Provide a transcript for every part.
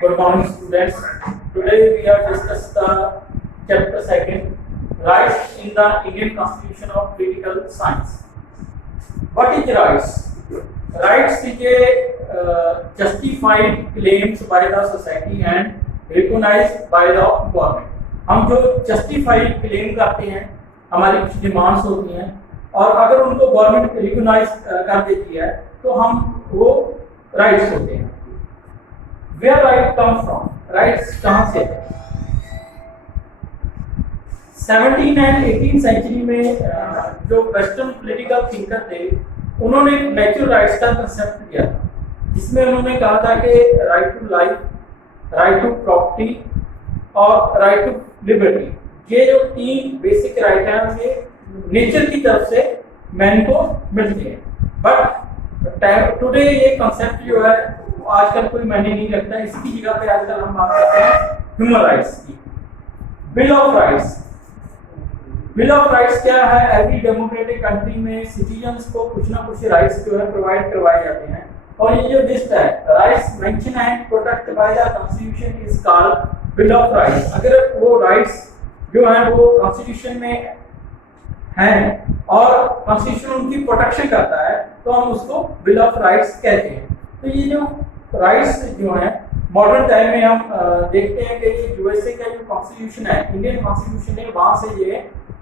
Good morning, students. Today we are discuss the chapter second, rights in the Indian Constitution of Political Science. What is rights? Rights is a justified claims by the society and recognized by the government. हम जो justified claim करते हैं, हमारी कुछ demands होती हैं और अगर उनको गवर्नमेंट रिकॉग्नाइज कर देती है तो हम वो राइट्स होते हैं. Where right come from? Rights कहाँ से है? 17 एंड 18 सेंचुरी में जो वेस्टर्न पॉलिटिकल थिंकर थे उन्होंने नेचुरल राइट्स का कंसेप्ट दिया था, जिसमें उन्होंने कहा था कि right to life, right to property और राइट टू लिबर्टी, ये जो तीन बेसिक राइट हैं ये नेचर की तरफ से मैन को मिलते हैं. बट टुडे ये कंसेप्ट जो है आजकल कोई मायने नहीं रखता. इसकी जगह पे आजकल हम बात करते हैं ह्यूमन राइट्स की. Bill of rights. Bill of rights क्या है? एवरी डेमोक्रेटिक कंट्री में सिटीजन्स को कुछ ना कुछ राइट्स जो है प्रोवाइड करवाए जाते हैं और ये जो लिस्ट है rights mention and protect by the constitution is called bill of rights. अगर वो राइट्स जो है वो कॉन्स्टिट्यूशन में हैं और कॉन्स्टिट्यूशन उनकी प्रोटेक्शन करता है तो हम उसको बिल ऑफ राइट्स कहते हैं. तो ये जो राइट्स जो है मॉडर्न टाइम में हम देखते हैं कि ये यूएसए का जो कॉन्स्टिट्यूशन है, इंडियन कॉन्स्टिट्यूशन है, वहां से ये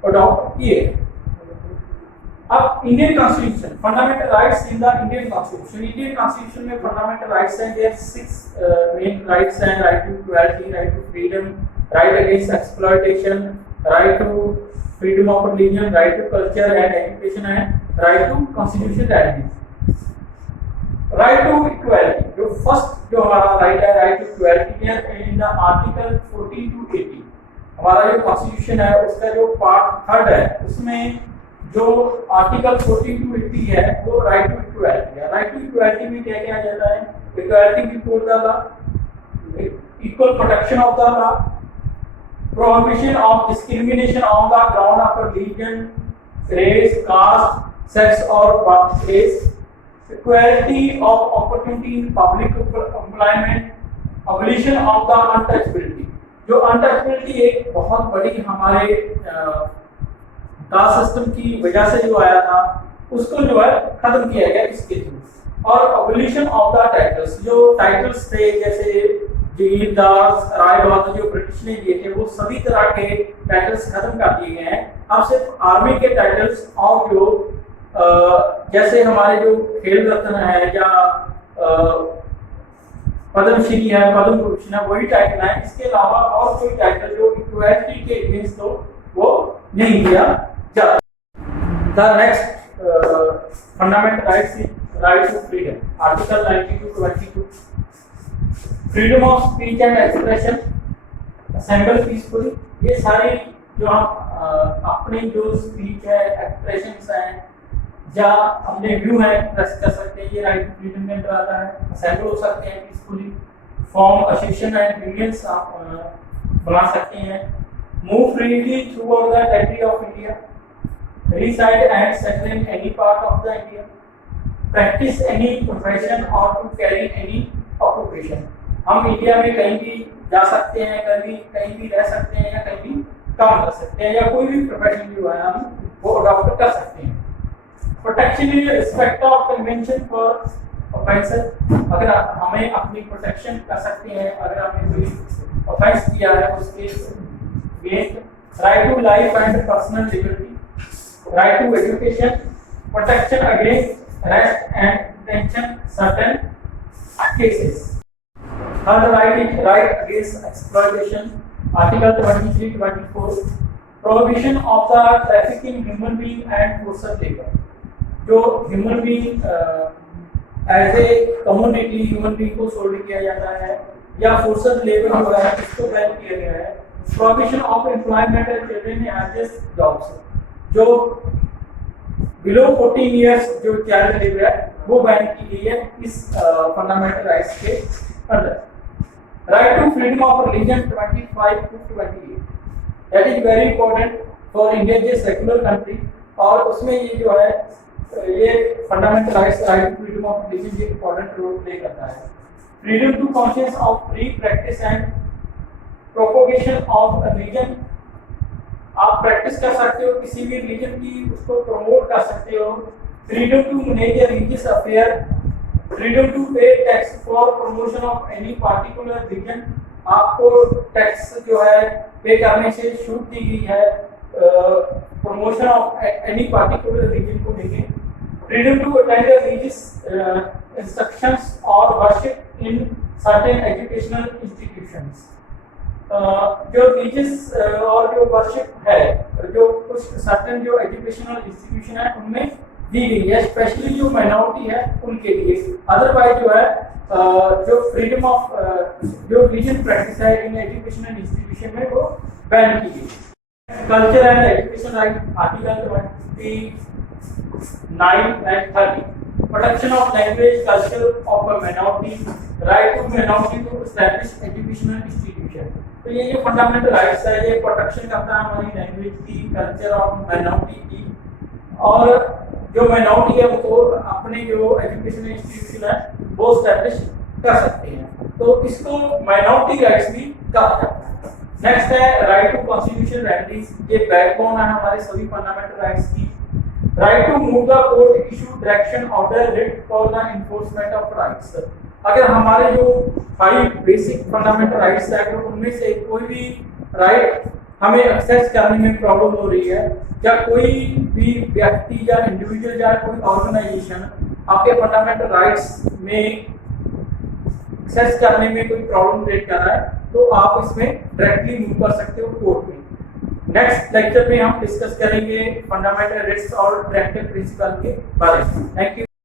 अडॉप्ट किए. अब Indian constitution fundamental rights in the Indian constitution. Indian constitution में फंडामेंटल राइट्स हैं, देयर 6 मेन राइट्स हैं. Right to equality, right to freedom, right against exploitation, right to freedom of religion, right to culture and education and right to constitutionality. Right to equality, जो first जो हमारा right है right to equality है in the article 14 to 80. हमारा जो constitution है उसका जो पार्ट 3 है उसमें जो आर्टिकल 14 टू 80 है वो राइट टू इक्वालिटी है. राइट टू इक्वालिटी में क्या क्या आ जाता है? Equality before the law, equal protection of the law, prohibition of discrimination on the ground of religion, race, caste, sex और birth place, equality of opportunity in public employment, abolition of the untouchability. जो untouchability एक बहुत बड़ी हमारे caste system की वजह से जो आया था उसको जो है खत्म किया गया इसके थ्रू. और abolition of the titles, जो टाइटल्स थे जैसे जगीरदार, रायबाग जो ब्रिटिश ने दिए थे वो सभी तरह के टाइटल्स खत्म कर दिए गए हैं. अब सिर्फ आर्मी के टाइटल्स और जो जैसे हमारे जो खेल रत्न है या पद्मश्री है, पद्म भूषण है, वही टाइटल है. इसके अलावा और कोई टाइटल जो इक्वालिटी के अगेंस्ट हो वो नहीं दिया जाता. The next fundamental rights is right to freedom. Article 92-22 freedom of speech and expression, assemble peacefully. ये सारी जो हम अपनी जो स्पीच है, एक्सप्रेशंस हैं या अपने व्यू है एक्सप्रेस कर सकते हैं, ये राइट टू फ्रीडम में अंदर आता है. असेंबल हो सकते हैं peacefully, form association and unions आप बना सकते हैं. Move freely throughout the territory of India, reside and settle in any part of the India, practice any profession और टू कैरी एनी ऑक्यूपेशन. हम इंडिया में कहीं भी जा सकते हैं, कहीं भी रह सकते हैं या कहीं भी काम कर सकते हैं या कोई भी प्रोफेशन जो है हम वो अडॉप्ट कर सकते हैं. Protection in respect of convention for offences. अगर हमें अपनी प्रोटेक्शन कर सकते हैं अगर हमने कोई ऑफेंस किया है उसके against. Right to life and personal liberty, right to education, protection against arrest and detention certain cases. Third right is right against exploitation. Article 23-24 prohibition of the trafficking human being and forced labour. जो human being as a community human being को sold किया जाता है या forced labour जो है इसको ban किया गया है. Prohibition of employment and children as jobs. जो बिलो 14 इयर्स जो चाइल्ड लेबर है वो बैन की गई है इस फंडामेंटल राइट्स के अंदर. Right to freedom of religion 25-28. That is very important for India जे सेक्युलर कंट्री. और उसमें ये जो है ये fundamental rights, right to freedom of religion ये इंपॉर्टेंट रोल प्ले करता है. Freedom to conscious of free practice and propagation of religion, आप प्रैक्टिस कर सकते हो किसी भी रिलीजन की, उसको प्रमोट कर सकते हो। Freedom to manage a religious affair, freedom to pay tax for promotion of any particular religion, आपको टैक्स जो है पे करने से छूट दी गई है promotion of any particular religion को लेके। Freedom to attend religious instructions और worship in certain educational institutions, जो रिलीजियस और जो वर्शिप है जो कुछ सर्टेन जो एजुकेशनल इंस्टीट्यूशन है उनमें दी गई है, स्पेशली जो माइनॉरिटी है उनके लिए। अदरवाइज जो है जो फ्रीडम ऑफ जो रिलीजन प्रैक्टिस है इन एजुकेशनल इंस्टीट्यूशन में वो बैन की गई। Culture and education right, article 29 and 30, protection of language culture of a minority, right to minority to establish educational institution. तो ये जो फंडामेंटल राइट्स है ये प्रोटेक्शन करता है हमारी लैंग्वेज की, कल्चर ऑफ माइनॉरिटी की, और जो माइनॉरिटी है वो अपने जो एजुकेशनल इंस्टीट्यूशन है वो एस्टैब्लिश कर सकते हैं, तो इसको माइनॉरिटी राइट्स भी कहा जाता है। नेक्स्ट है राइट टू कॉन्स्टिट्यूशनल रेमेडीज, ये बैकबोन है हमारे सभी फंडामेंटल राइट्स की। Right to move the court issue direction order writ for the enforcement of rights, अगर हमारे जो 5 बेसिक फंडामेंटल राइट्स है तो उनमें से कोई भी राइट हमें एक्सेस करने में प्रॉब्लम हो रही है, या कोई भी व्यक्ति या इंडिविजुअल या कोई ऑर्गेनाइजेशन आपके फंडामेंटल राइट्स में एक्सेस करने में कोई प्रॉब्लम क्रिएट कर रहा है, तो आप इसमें डायरेक्टली मूव कर सकते हो कोर्ट में। नेक्स्ट लेक्चर में हम डिस्कस करेंगे फंडामेंटल राइट्स और डायरेक्टिव प्रिंसिपल के बारे में। Thank you.